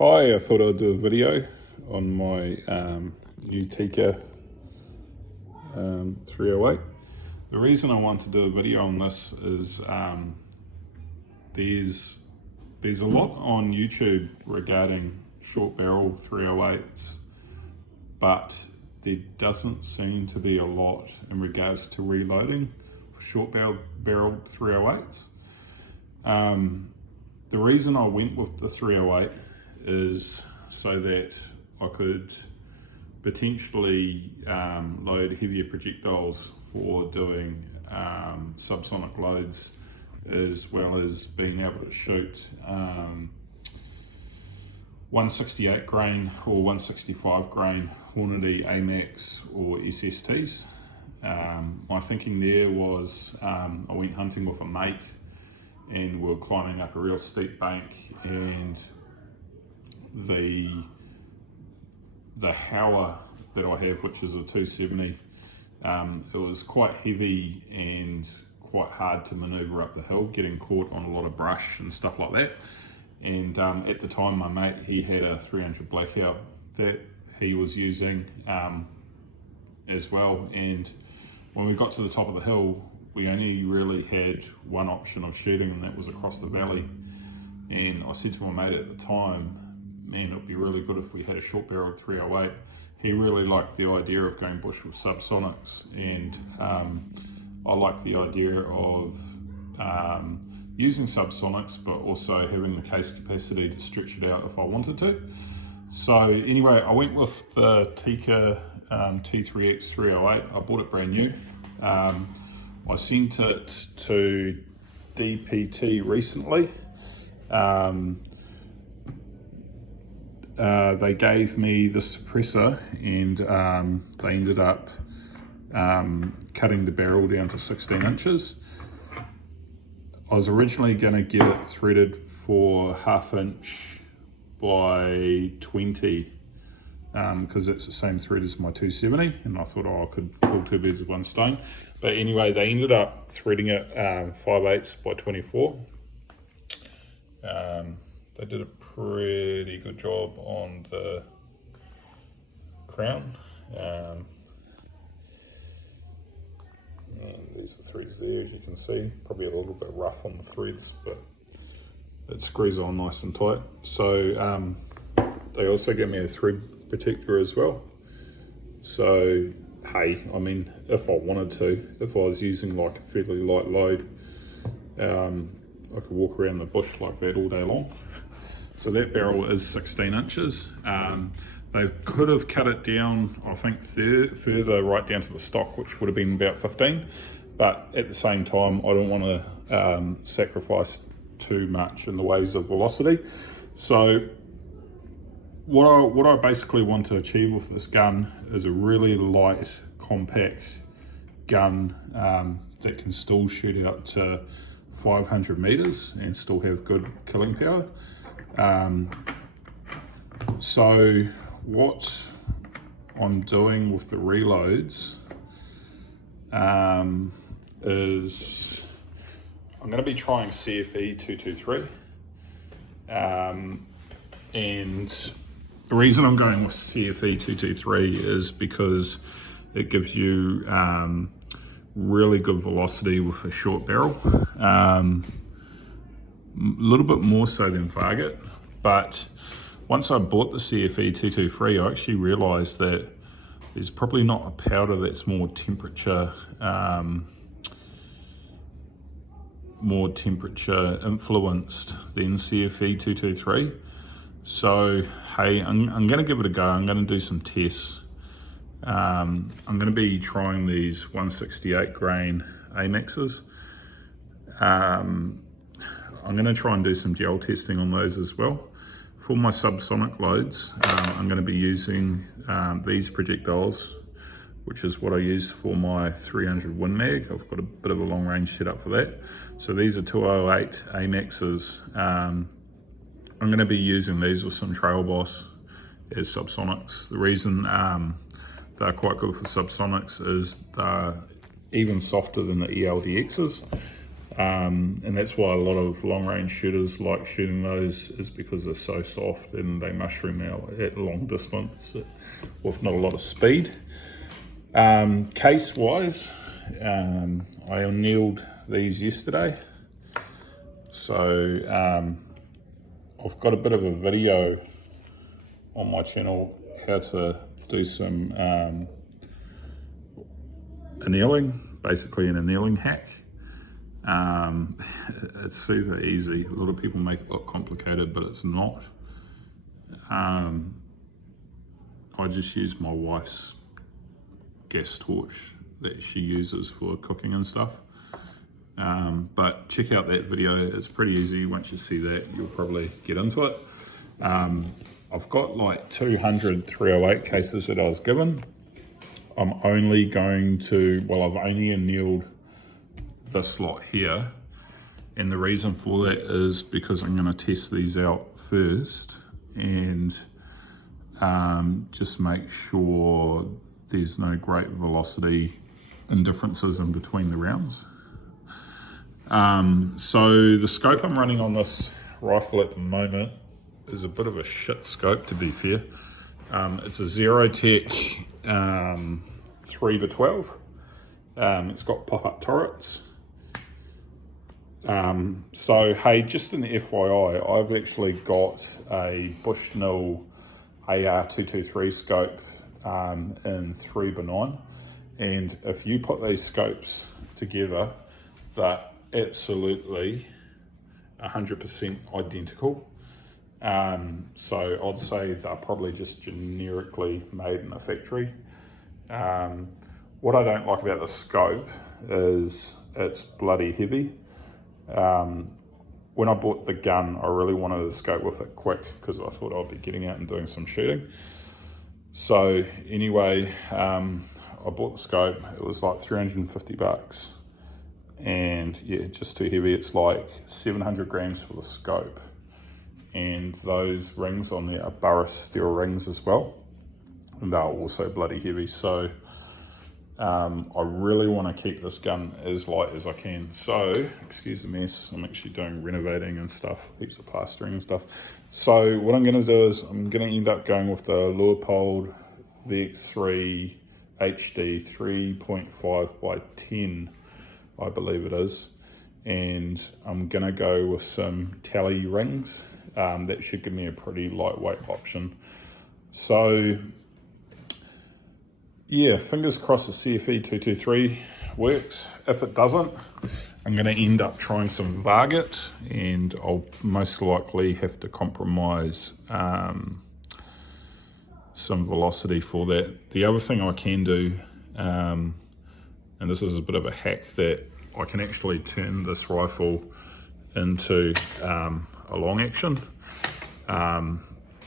Hi, I thought I'd do a video on my new Tikka 308. The reason I want to do a video on this is there's a lot on YouTube regarding short barrel 308s, but there doesn't seem to be a lot in regards to reloading for short barrel 308s. The reason I went with the 308 is so that I could potentially load heavier projectiles for doing subsonic loads, as well as being able to shoot 168 grain or 165 grain Hornady AMAX or SSTs. My thinking there was I went hunting with a mate and we're climbing up a real steep bank, and the Howler that I have, which is a 270, it was quite heavy and quite hard to maneuver up the hill, getting caught on a lot of brush and stuff like that. And at the time, my mate, he had a 300 Blackout that he was using as well. And when we got to the top of the hill, we only really had one option of shooting, and that was across the valley. And I said to my mate at the time, man, it would be really good if we had a short barrel 308. He really liked the idea of going bush with subsonics, and I like the idea of using subsonics, but also having the case capacity to stretch it out if I wanted to. So anyway, I went with the Tikka T3X 308. I bought it brand new. I sent it to DPT recently. They gave me the suppressor, and they ended up cutting the barrel down to 16 inches. I was originally going to get it threaded for 1/2 inch by 20 because it's the same thread as my 270, and I thought, I could kill two birds with one stone. But anyway, they ended up threading it 5/8 by 24. They did a pretty good job on the crown. These are threads there, as you can see. Probably a little bit rough on the threads, but it screws on nice and tight. So they also gave me a thread protector as well. So hey, I mean, if I wanted to, if I was using like a fairly light load, I could walk around the bush like that all day long. So that barrel is 16 inches. They could have cut it down, I think, further right down to the stock, which would have been about 15. But at the same time, I don't want to sacrifice too much in the ways of velocity. So what I basically want to achieve with this gun is a really light, compact gun that can still shoot out to 500 meters and still have good killing power. So what I'm doing with the reloads is I'm going to be trying CFE 223, and the reason I'm going with CFE 223 is because it gives you really good velocity with a short barrel, a little bit more so than Varget. But once I bought the CFE 223, I actually realized that there's probably not a powder that's more temperature influenced than CFE 223. So hey, I'm going to give it a go. I'm going to do some tests. I'm going to be trying these 168 grain AMAXs. I'm going to try and do some gel testing on those as well. For my subsonic loads, I'm going to be using these projectiles, which is what I use for my 300 Win Mag. I've got a bit of a long range setup for that. So these are 208 AMAXs. I'm going to be using these with some Trail Boss as subsonics. The reason they're quite good for subsonics is they're even softer than the ELDXs. And that's why a lot of long range shooters like shooting those, is because they're so soft and they mushroom out at long distance with not a lot of speed. Case wise, I annealed these yesterday, so I've got a bit of a video on my channel how to do some annealing, basically an annealing hack. It's super easy. A lot of people make it look complicated, but it's not. I just use my wife's gas torch that she uses for cooking and stuff. But check out that video, it's pretty easy. Once you see that, you'll probably get into it. I've got like 200 308 cases that I was given. I'm only going to, well, I've only annealed this lot here, and the reason for that is because I'm going to test these out first and just make sure there's no great velocity indifferences in between the rounds. So the scope I'm running on this rifle at the moment is a bit of a shit scope, to be fair. It's a Zerotech 3x12. It's got pop-up turrets. So hey, just an FYI, I've actually got a Bushnell AR223 scope in 3x9, and if you put these scopes together, they're absolutely 100% identical. So I'd say they're probably just generically made in a factory. What I don't like about the scope is it's bloody heavy. When I bought the gun, I really wanted to scope with it quick because I thought I'd be getting out and doing some shooting. So anyway, I bought the scope. It was like 350 bucks, and yeah, just too heavy. It's like 700 grams for the scope, and those rings on there are Burris steel rings as well, and they're also bloody heavy. So I really want to keep this gun as light as I can. So, excuse the mess, I'm actually doing renovating and stuff, heaps of plastering and stuff. So what I'm going to do is I'm going to end up going with the Leupold VX3 HD 3.5 by 10, I believe it is. And I'm going to go with some tally rings. That should give me a pretty lightweight option. So yeah, fingers crossed the CFE 223 works. If it doesn't, I'm going to end up trying some Varget, and I'll most likely have to compromise some velocity for that. The other thing I can do, and this is a bit of a hack, that I can actually turn this rifle into a long action.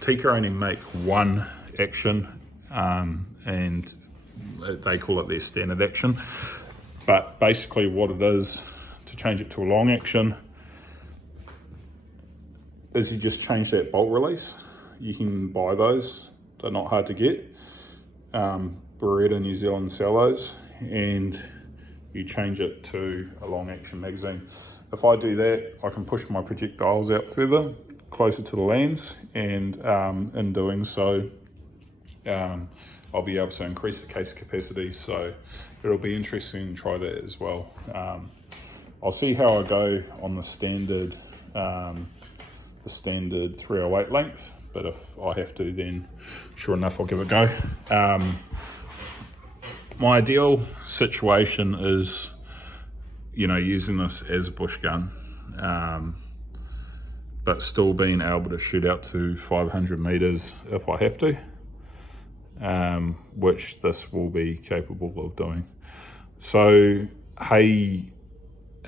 Tikka only make one action, and they call it their standard action. But basically what it is, to change it to a long action, is you just change that bolt release. You can buy those, they're not hard to get. Beretta New Zealand sell those, and you change it to a long action magazine. If I do that, I can push my projectiles out further, closer to the lands, and in doing so, I'll be able to increase the case capacity. So it'll be interesting to try that as well. I'll see how I go on the standard 308 length, but if I have to, then sure enough, I'll give it a go. My ideal situation is, you know, using this as a bush gun, but still being able to shoot out to 500 meters if I have to, which this will be capable of doing. So hey,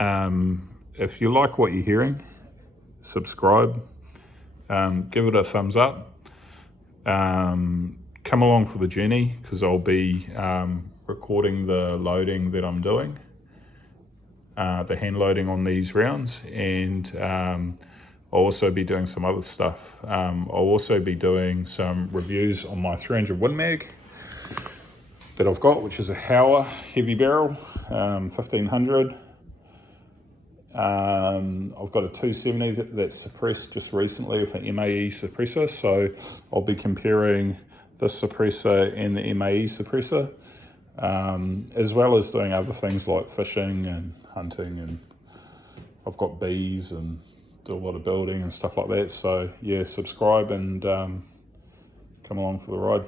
if you like what you're hearing, subscribe, give it a thumbs up, come along for the journey, because I'll be recording the loading that I'm doing, the hand loading on these rounds, and I'll also be doing some other stuff. I'll also be doing some reviews on my 300 Win Mag that I've got, which is a Hauer heavy barrel, 1500. I've got a 270 that's suppressed just recently with an MAE suppressor, so I'll be comparing this suppressor and the MAE suppressor, as well as doing other things like fishing and hunting, and I've got bees and do a lot of building and stuff like that. So yeah, subscribe and come along for the ride.